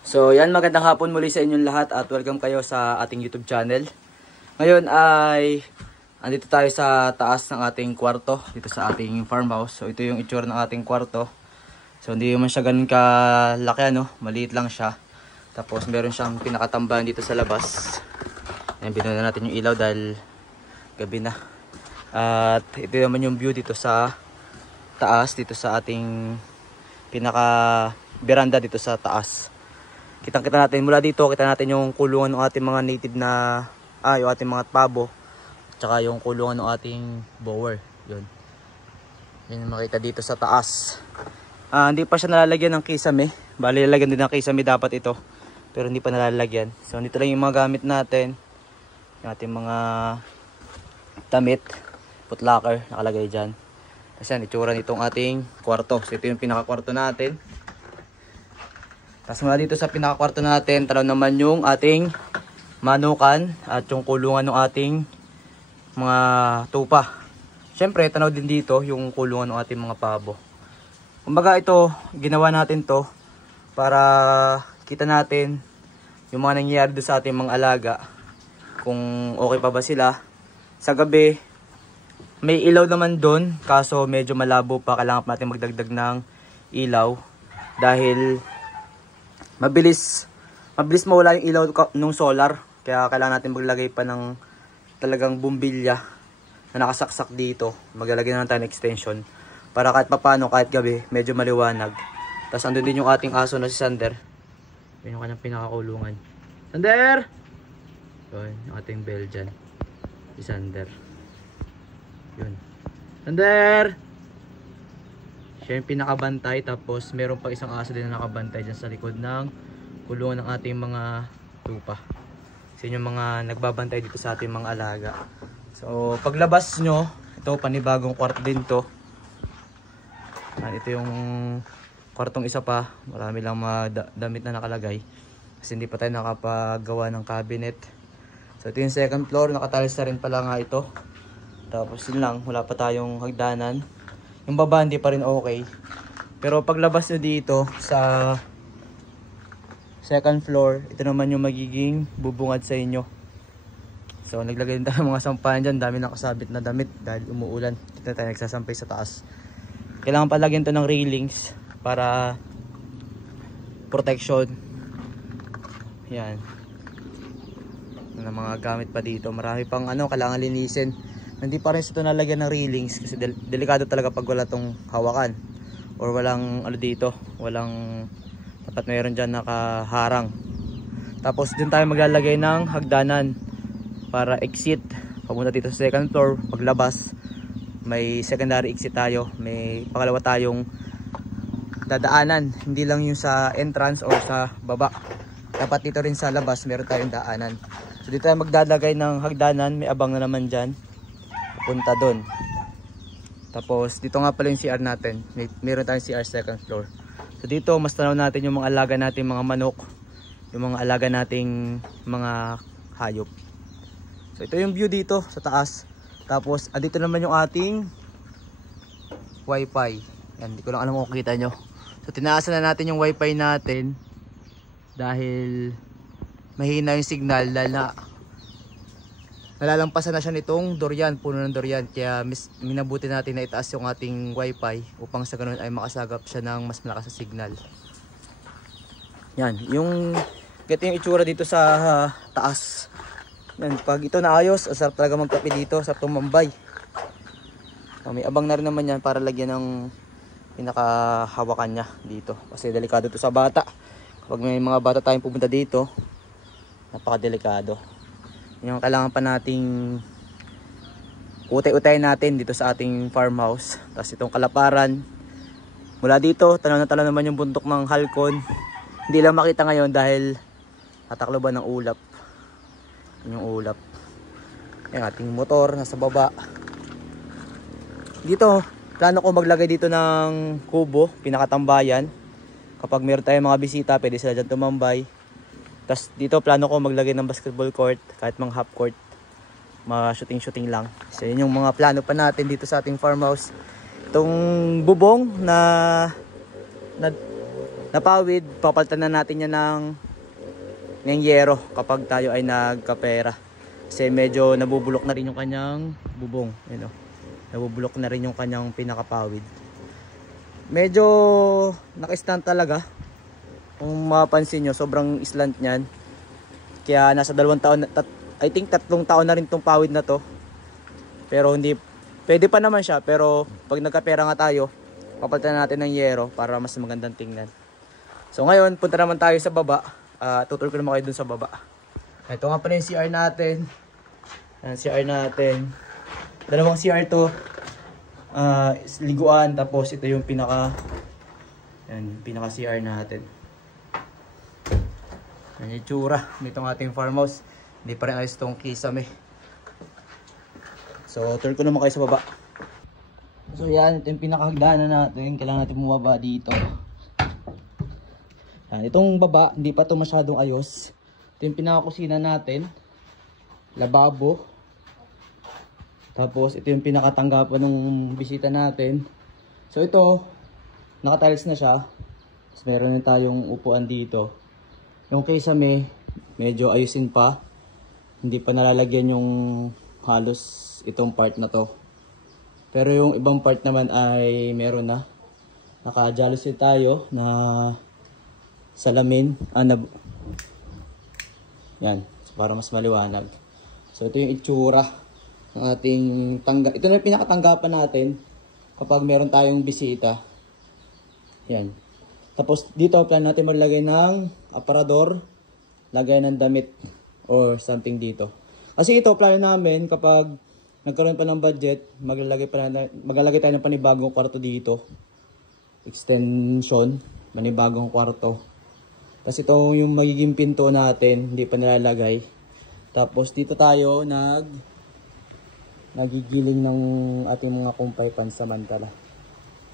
So yan, magandang hapon muli sa inyong lahat at welcome kayo sa ating YouTube channel. Ngayon ay andito tayo sa taas ng ating kwarto, dito sa ating farmhouse. So ito yung itsura ng ating kwarto. So hindi naman siya ganun kalaki, ano, maliit lang siya. Tapos meron siyang pinakatambahan dito sa labas. Ayan, binunan natin yung ilaw dahil gabi na. At ito naman yung view dito sa taas, dito sa ating pinaka veranda dito sa taas. Kitang-kita natin mula dito, kita natin yung kulungan ng ating mga native na yung ating mga pabo, tsaka yung kulungan ng ating bower. Yun. Yun makita dito sa taas. Hindi pa siya nalalagyan ng kisame. Bali, lalagyan din ng kisame dapat ito. Pero hindi pa nalalagyan. So, dito lang yung mga gamit natin. Yung ating mga damit, putlocker, nakalagay dyan. Kasi yan, itsura nitong ating kwarto. So, ito yung pinaka-kwarto natin. Tapos mula dito sa pinaka-kwarto natin, tanaw naman yung ating manukan at yung kulungan ng ating mga tupa. Siyempre, tanaw din dito yung kulungan ng ating mga pabo. Kumbaga ito, ginawa natin to para kita natin yung mga nangyayari doon sa ating mga alaga. Kung okay pa ba sila. Sa gabi, may ilaw naman doon, kaso medyo malabo pa. Kailangan pa natin magdagdag ng ilaw dahil mabilis mawala yung ilaw nung solar. Kaya kailangan natin maglagay pa ng talagang bumbilya na nakasaksak dito. Maglalagay na lang tayo ng extension para kahit papano, kahit gabi, medyo maliwanag. Tapos andun din yung ating aso na si Sander. Yun yung kanyang pinakakulungan. Sander! Yun, yung ating Belgian. Si Sander. Yun. Sander! Siya yung pinakabantay, tapos meron pa isang aso din na nakabantay dyan sa likod ng kulungan ng ating mga tupa. So yun yung mga nagbabantay dito sa ating mga alaga. So paglabas nyo, ito panibagong kwarto din to. Ito yung kwartong isa pa, marami lang mga damit na nakalagay kasi hindi pa tayo nakapagawa ng cabinet. So ito yung second floor, nakatalis na rin pala nga ito. Tapos yun lang, wala pa tayong hagdanan. Yung baba hindi pa rin okay. Pero paglabas nyo dito sa second floor, ito naman yung magiging bubungad sa inyo. So naglagay din tayo mga sampahan dyan. Dami nakasabit na damit dahil umuulan. Dito tayo nagsasampay sa taas. Kailangan palagyan to ng railings para protection. Yan. Ng mga gamit pa dito. Marami pang kailangan linisin. Hindi pa rin ito nalagyan ng railings kasi delikado talaga pag wala tong hawakan or walang dito, walang dapat mayroon dyan nakaharang. Tapos din tayo maglalagay ng hagdanan para exit papunta dito sa second floor. Paglabas may secondary exit tayo, may pangalawa tayong dadaanan, hindi lang yung sa entrance or sa baba, dapat dito rin sa labas meron tayong daanan. So dito tayo maglalagay ng hagdanan, may abang na naman dyan punta doon. Tapos dito nga pala yung CR natin, meron tayong CR second floor. So dito mas tanaw natin yung mga alaga nating mga manok, yung mga alaga nating mga hayop. So ito yung view dito sa taas. Tapos dito naman yung ating wifi. Yan, hindi ko lang alam kung kita nyo. So tinaasan na natin yung wifi natin dahil mahina yung signal dahil nalalampasan na siya nitong durian, puno ng durian. Kaya minabuti natin na itaas yung ating wifi upang sa ganun ay makasagap siya ng mas malakas na signal. Yan, ito yung itsura dito sa taas. Yan, pag ito naayos, asarap talaga magkape dito, sarap tumambay. May abang na rin naman yan para lagyan ng pinakahawakan niya dito. Kasi delikado to sa bata. Kapag may mga bata tayong pupunta dito, napakadelikado. Yung kailangan pa nating utay-utay natin dito sa ating farmhouse. Tapos itong kalaparan mula dito, tanaw na tanaw naman yung bundok ng halcon. Hindi lang makita ngayon dahil tatakloban ng ulap. Yung ulap. Yung ating motor nasa baba. Dito plano ko maglagay dito ng kubo, pinakatambayan. Kapag meron tayong mga bisita, pwede sila dyan tumambay. Tapos dito plano ko maglagay ng basketball court, kahit mga half court, mga shooting lang. So yun yung mga plano pa natin dito sa ating farmhouse. Itong bubong na napawid, papalitan na natin yan ng yero kapag tayo ay nagkapera. Kasi medyo nabubulok na rin yung kanyang bubong. You know? Nabubulok na rin yung kanyang pinakapawid. Medyo naka-stand talaga. Kung mapapansin nyo, sobrang slant nyan. Kaya nasa 2 taon, I think 3 taon na rin tong pawid na to. Pero hindi, pwede pa naman siya. Pero pag nagkapera nga tayo, papalitan natin ng yero para mas magandang tingnan. So ngayon, punta naman tayo sa baba. Tutur ko naman kayo dun sa baba. Ito nga pala yung CR natin. Ayan, CR natin. Dalawang CR to. Liguan. Tapos ito yung pinaka CR natin. Yan yung tsura nitong ating farmhouse. Hindi pa rin ayos itong kisame. So tour ko naman kayo sa baba. So yan, ito yung pinakahagdanan natin. Kailangan natin bumaba dito. Yan, itong baba, hindi pa ito masyadong ayos. Ito yung pinakakusina natin. Lababo. Tapos ito yung pinakatanggapan ng bisita natin. So ito, nakatiles na siya. Tapos meron na tayong upuan dito. Yung kisame, medyo ayusin pa. Hindi pa nalalagyan yung halos itong part na to. Pero yung ibang part naman ay meron na. Naka-jalousie tayo na salamin. Yan, para mas maliwanag. So ito yung itsura ng ating tangga. Ito na yung pinakatanggapan natin kapag meron tayong bisita. Yan. Tapos dito plan natin maglagay ng aparador, lagay ng damit or something dito. Kasi ito plano namin kapag nagkaroon pa ng budget, maglalagay tayo ng panibagong kwarto dito. Extension, panibagong kwarto. Tapos ito yung magiging pinto natin, hindi pa nilalagay. Tapos dito tayo nagigiling ng ating mga kumpay pansamantala.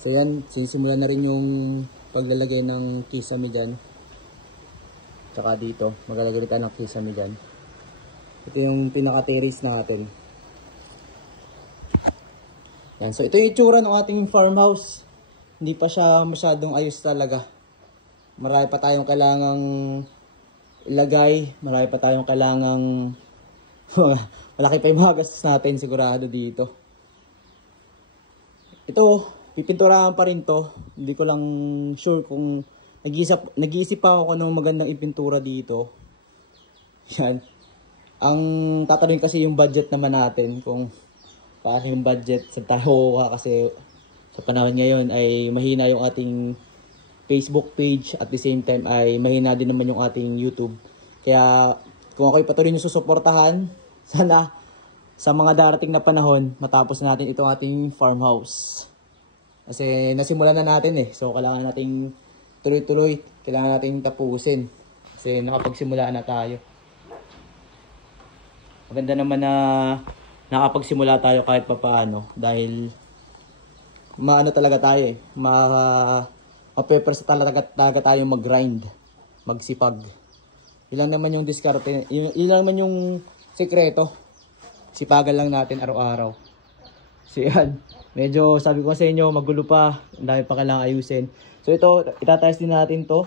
So yan, sisimulan na rin yung paglalagay ng kisame dyan. Tsaka dito, maglalagay tayo ng kisame dyan. Ito yung pinaka-terrace natin. Yan, so ito yung itsura ng ating farmhouse. Hindi pa siya masyadong ayos talaga. Marami pa tayong kailangang ilagay. Marami pa tayong kailangang malaki pa yung mga gastos natin sigurado dito. Ito, pipinturahan pa rin to. Hindi ko lang sure kung nag-iisip pa ako ng magandang ipintura dito. Yan. Ang tatanungin kasi yung budget naman natin kung paano yung budget sa tayo kasi sa panahon ngayon ay mahina yung ating Facebook page at the same time ay mahina din naman yung ating YouTube. Kaya kung ako'y patuloy nyo susuportahan, sana sa mga darating na panahon matapos natin itong ating farmhouse. Kasi nasimulan na natin so kailangan nating tuloy-tuloy, kailangan nating tapusin. Kasi nakapagsimula na tayo. Maganda naman na nakapagsimula tayo kahit papaano dahil maano talaga tayo ma-prepare talaga tayo mag-grind, magsipag. Ilan naman yung diskarte, ilan naman yung sekreto. Sipagan lang natin araw-araw. So yan, medyo sabi ko sa inyo magulo pa, ang dami pa kailangan ayusin. So ito, itatayos din natin to.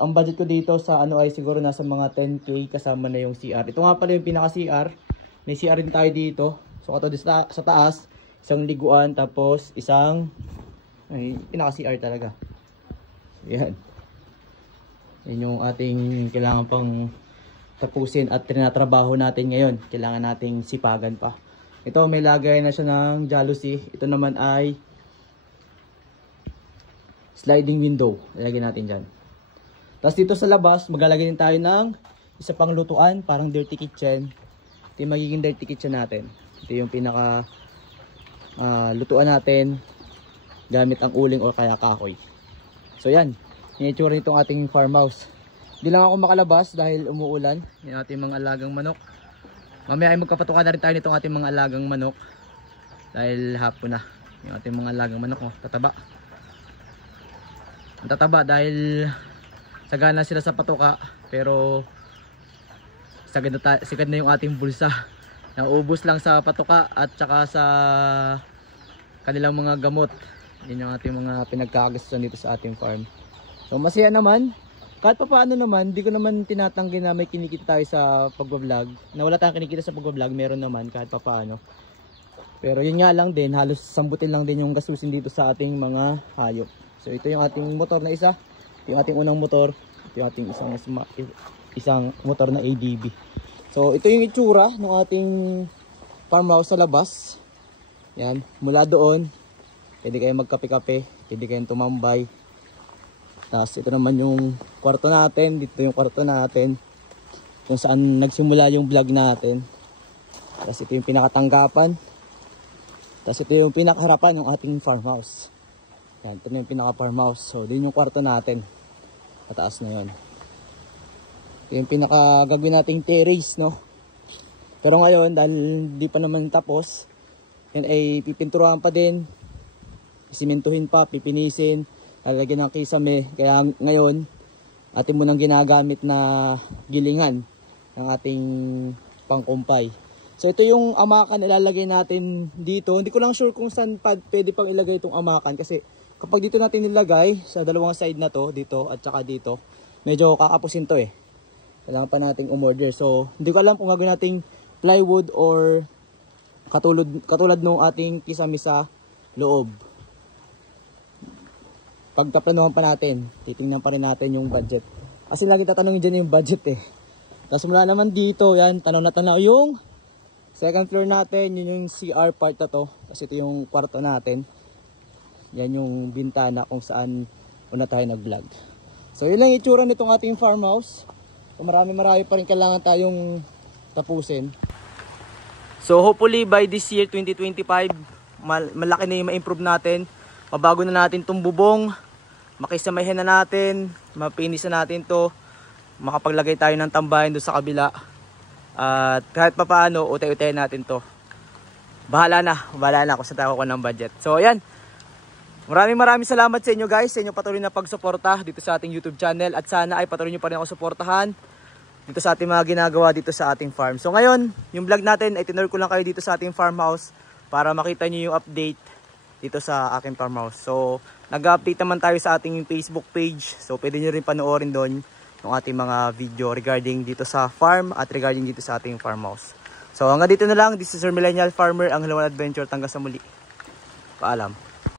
Ang budget ko dito sa ano ay siguro nasa mga 10k kasama na yung CR. Ito nga pala yung pinaka-CR. May CR rin tayo dito. So ito sa taas, isang liguan tapos isang pinaka-CR talaga. Yan. Yan yung ating kailangan pang tapusin at trinatrabaho natin ngayon. Kailangan nating sipagan pa. Ito may lagay na siya ng jalousie. Ito naman ay sliding window. Ilagay natin dyan. Tapos dito sa labas, maglalagay din tayo ng isa pang lutuan, parang dirty kitchen. Ito yung magiging dirty kitchen natin. Ito yung pinaka lutuan natin gamit ang uling o kaya kahoy. So yan, yung itsura nitong ating farmhouse. Hindi lang ako makalabas dahil umuulan. Yung ating mga alagang manok. Mamaya ay magkapatukan na rin tayo nitong ating mga alagang manok. Dahil hapon na. Yung ating mga alagang manok, tataba. Ang tataba dahil sagana sila sa patuka, pero sagad na yung ating bulsa. Nauubos lang sa patuka at saka sa kanilang mga gamot. Yun yung ating mga pinagkakagustuhan dito sa ating farm. So masaya naman. Kahit pa paano naman, di ko naman tinatanggi na may kinikita tayo sa pagbablog. Na wala tayong kinikita sa pagbablog, meron naman kahit pa paano. Pero yun nga lang din, halos sambutin lang din yung gastusin dito sa ating mga hayop. So ito yung ating motor na isa, ito yung ating unang motor, ito yung ating isang motor na ADB. So ito yung itsura ng ating farmhouse sa labas. Yan, mula doon, pwede kayong magkape-kape, pwede kayong tumambay. Tapos ito naman yung kwarto natin, dito yung kwarto natin, kung saan nagsimula yung vlog natin. Tapos ito yung pinakatanggapan. Tapos ito yung pinakaharapan ng ating farmhouse. Yan, ito na yung pinaka-farmhouse. So, din yung kwarto natin. Pataas na yun. Ito yung pinaka-gagawin nating terrace, no? Pero ngayon, dahil di pa naman tapos, yan ay pipinturuhan pa din. Simentuhin pa, pipinisin, lalagyan ng kisame. Kaya ngayon, atin mo nang ginagamit na gilingan ng ating pangkumpay. So ito yung amakan ilalagay natin dito. Hindi ko lang sure kung saan pwede pang ilagay itong amakan kasi kapag dito natin nilagay sa dalawang side na to, dito at saka dito, medyo kakapusin to eh. Kailangan pa nating umorder. So hindi ko alam kung gagawin nating plywood or katulad nung ating kisame sa loob. Pagkaplanuhan pa natin, titingnan pa rin natin yung budget. Kasi lagi tatanungin dyan yung budget eh. Tapos mula naman dito, yan, tanaw na tanaw yung second floor natin, yun yung CR part na to. Kasi ito yung kwarto natin. Yan yung bintana kung saan una tayo nag-vlog. So yun lang itsura nitong ating farmhouse. So marami pa rin kailangan tayong tapusin. So hopefully by this year 2025, malaki na yung ma-improve natin. Mabago na natin itong bubong. Makisamahin na natin. Mapinis na natin to. Makapaglagay tayo ng tambahin doon sa kabila. At kahit pa paano, utay-utayin natin to. Bahala na kung saan tayo kukuha ng budget. So ayan, maraming salamat sa inyo guys, sa inyo patuloy na pagsuporta dito sa ating YouTube channel. At sana ay patuloy nyo pa rin ako suportahan dito sa ating mga ginagawa dito sa ating farm. So ngayon, yung vlog natin ay tinur ko lang kayo dito sa ating farmhouse para makita nyo yung update dito sa aking farmhouse. So nag-update naman tayo sa ating Facebook page. So pwede nyo rin panoorin doon yung ating mga video regarding dito sa farm at regarding dito sa ating farmhouse. So hanggang dito na lang. This is your Millennial Farmer, ang Halawan Adventure. Hanggang sa muli. Paalam.